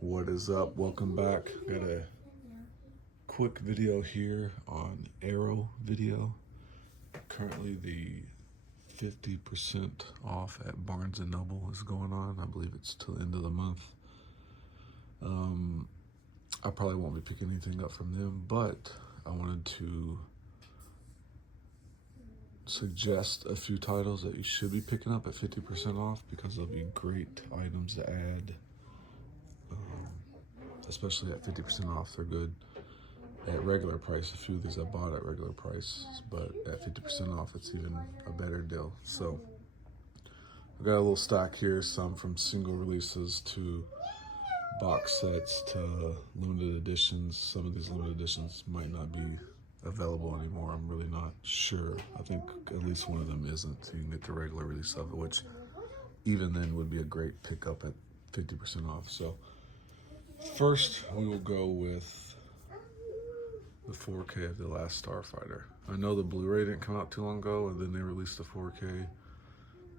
What is up? Welcome back. Got a quick video here on Arrow Video. Currently the 50% off at Barnes & Noble is going on. I believe it's till the end of the month. I probably won't be picking anything up from them, but I wanted to suggest a few titles that you should be picking up at 50% off because they'll be great items to add. Especially at 50% off, they're good. At regular price, a few of these I bought at regular price, but at 50% off, it's even a better deal. So I got a little stock here, some from single releases to box sets to limited editions. Some of these limited editions might not be available anymore. I'm really not sure. I think at least one of them isn't. So you can get the regular release of it, which even then would be a great pickup at 50% off. So first, we will go with the 4K of The Last Starfighter. I know the Blu-ray didn't come out too long ago, and then they released the 4K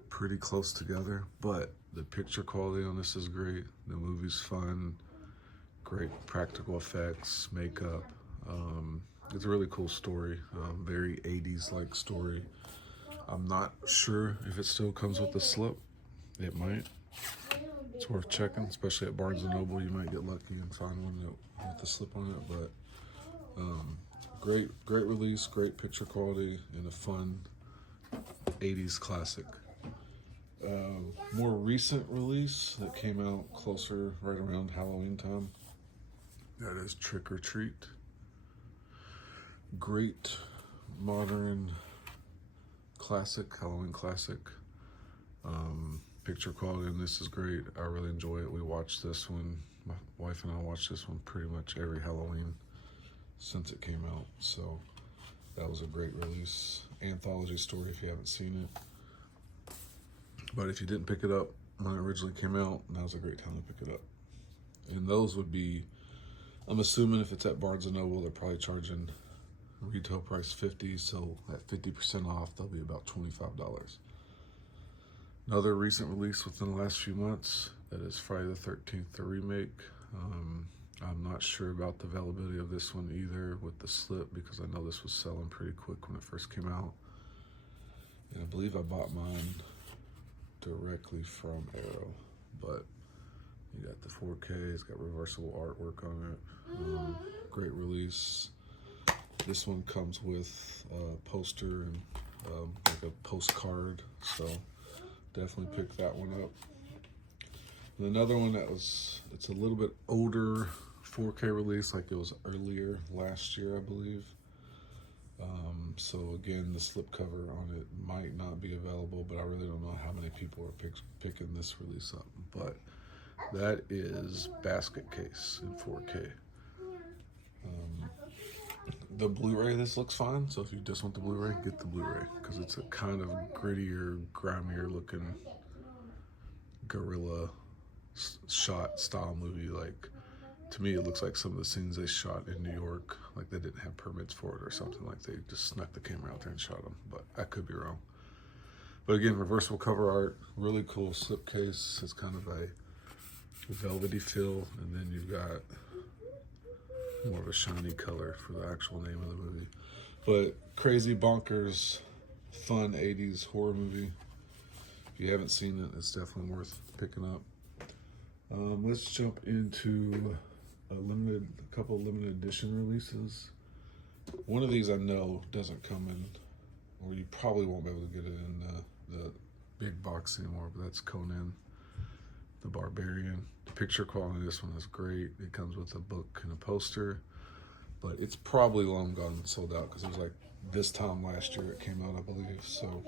pretty close together, but the picture quality on this is great. The movie's fun, great practical effects, makeup. It's a really cool story, very 80s-like story. I'm not sure if it still comes with the slip. It might. It's worth checking, especially at Barnes & Noble. You might get lucky and find one with the slip on it, but great release, great picture quality, and a fun 80s classic. More recent release that came out closer right around Halloween time, that is Trick or Treat. Great modern classic, Halloween classic. Picture quality in this is great. I really enjoy it. We watched this one, my wife and I watched this one pretty much every Halloween since it came out. So that was a great release. Anthology story if you haven't seen it. But if you didn't pick it up when it originally came out, now's a great time to pick it up. And those would be, I'm assuming if it's at Barnes & Noble, they're probably charging retail price $50, so at 50% off, they'll be about $25. Another recent release within the last few months, that is Friday the 13th, the remake. I'm not sure about the availability of this one either with the slip, because I know this was selling pretty quick when it first came out. And I believe I bought mine directly from Arrow, but you got the 4K, it's got reversible artwork on it. Great release. This one comes with a poster and like a postcard, so definitely pick that one up. And another one it's a little bit older 4K release, like it was earlier last year, I believe. So again, the slipcover on it might not be available, but I really don't know how many people are picking this release up. But that is Basket Case in 4K. The Blu-ray, this looks fine, so if you just want the Blu-ray, get the Blu-ray, because it's a kind of grittier, grimier looking guerrilla shot style movie. Like, to me, it looks like some of the scenes they shot in New York, like they didn't have permits for it or something, like they just snuck the camera out there and shot them, but I could be wrong. But again, reversible cover art, really cool slipcase. It's kind of a velvety feel, and then you've got more of a shiny color for the actual name of the movie. But crazy, bonkers, fun 80s horror movie. If you haven't seen it, it's definitely worth picking up. Let's jump into a couple limited edition releases. One of these I know doesn't come in, or you probably won't be able to get it in the big box anymore, but that's Conan the Barbarian. The picture quality of this one is great. It comes with a book and a poster, but it's probably long gone sold out, because it was like this time last year it came out, I believe. So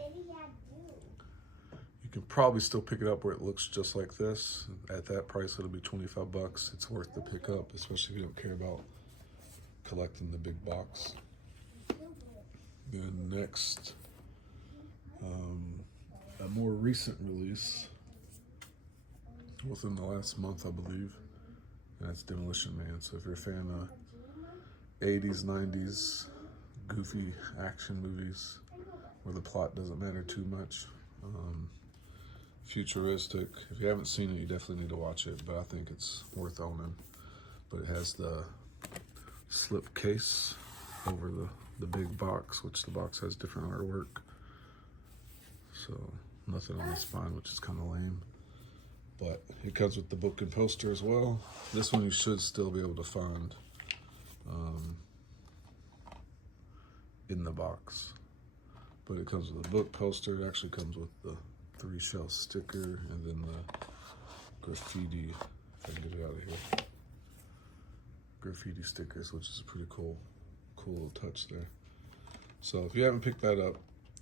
you can probably still pick it up where it looks just like this. At that price, it'll be $25. It's worth the pickup, especially if you don't care about collecting the big box. Then next, a more recent release within the last month, I believe, and that's Demolition Man. So if you're a fan of 80s, 90s goofy action movies where the plot doesn't matter too much, futuristic. If you haven't seen it, you definitely need to watch it, but I think it's worth owning. But it has the slip case over the big box, which the box has different artwork. So nothing on the spine, which is kind of lame. But it comes with the book and poster as well. This one you should still be able to find in the box. But it comes with a book poster. It actually comes with the 3-shelf sticker and then the graffiti, if I can get it out of here. Graffiti stickers, which is a pretty cool little touch there. So if you haven't picked that up,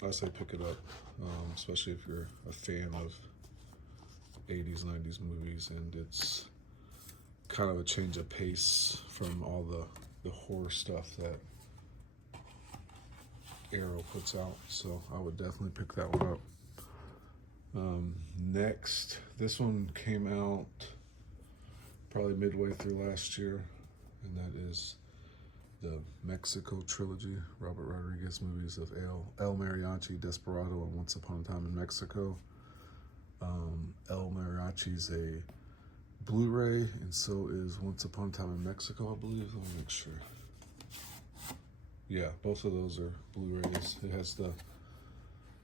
I say pick it up, especially if you're a fan of 80s, 90s movies, and it's kind of a change of pace from all the horror stuff that Arrow puts out. So I would definitely pick that one up. Next, this one came out probably midway through last year, and that is the Mexico trilogy, Robert Rodriguez movies of El Mariachi, Desperado, and Once Upon a Time in Mexico. El Mariachi's a Blu-ray, and so is Once Upon a Time in Mexico, I believe. Let me make sure. Yeah, both of those are Blu-rays. It has the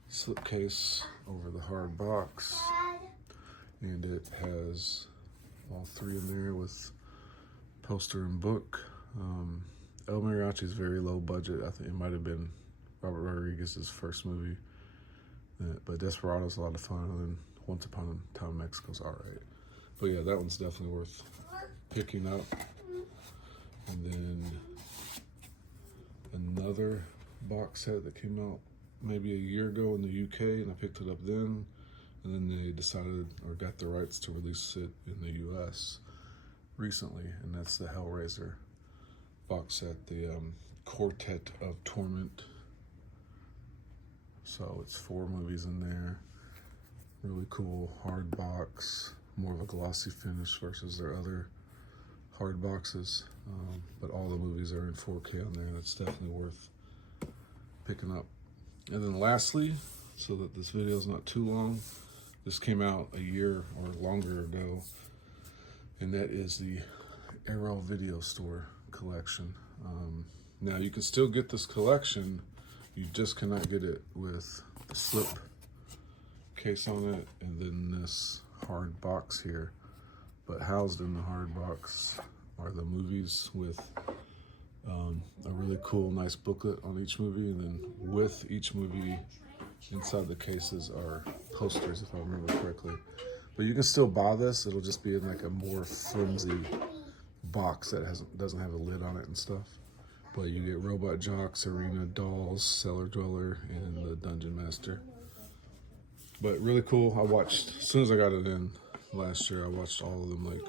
slipcase over the hard box, and it has all three in there with poster and book. El Mariachi is very low budget. I think it might have been Robert Rodriguez's first movie, but Desperado's a lot of fun, and then Once Upon a Time in Mexico's all right. But yeah, that one's definitely worth picking up. And then another box set that came out maybe a year ago in the UK, and I picked it up then, and then they decided or got the rights to release it in the US recently, and that's the Hellraiser box set, the Quartet of Torment. So it's 4 movies in there. Really cool hard box, more of a glossy finish versus their other hard boxes, but all the movies are in 4K on there. That's definitely worth picking up. And then lastly, so that this video is not too long, this came out a year or longer ago, and that is the Arrow Video Store collection. Now you can still get this collection, you just cannot get it with the slip case on it and then this hard box here. But housed in the hard box are the movies with a really cool, nice booklet on each movie, and then with each movie inside the cases are posters, if I remember correctly. But you can still buy this. It'll just be in like a more flimsy box that doesn't have a lid on it and stuff. But you get Robot Jock, Serena, Dolls, Cellar Dweller, and the Dungeon Master. But really cool. I watched, as soon as I got it in last year, I watched all of them like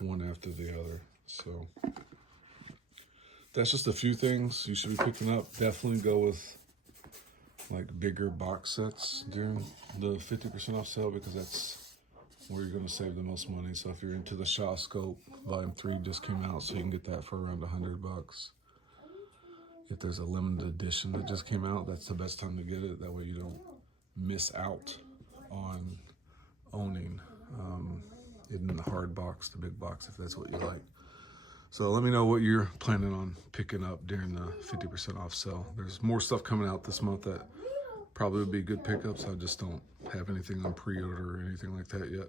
one after the other. So that's just a few things you should be picking up. Definitely go with like bigger box sets during the 50% off sale, because that's where you're going to save the most money. So if you're into the Shaw Scope, Volume 3 just came out, so you can get that for around $100. If there's a limited edition that just came out, that's the best time to get it. That way you don't miss out on owning it in the hard box, the big box, if that's what you like. So let me know what you're planning on picking up during the 50% off sale. There's more stuff coming out this month that probably would be good pickups. I just don't have anything on pre-order or anything like that yet.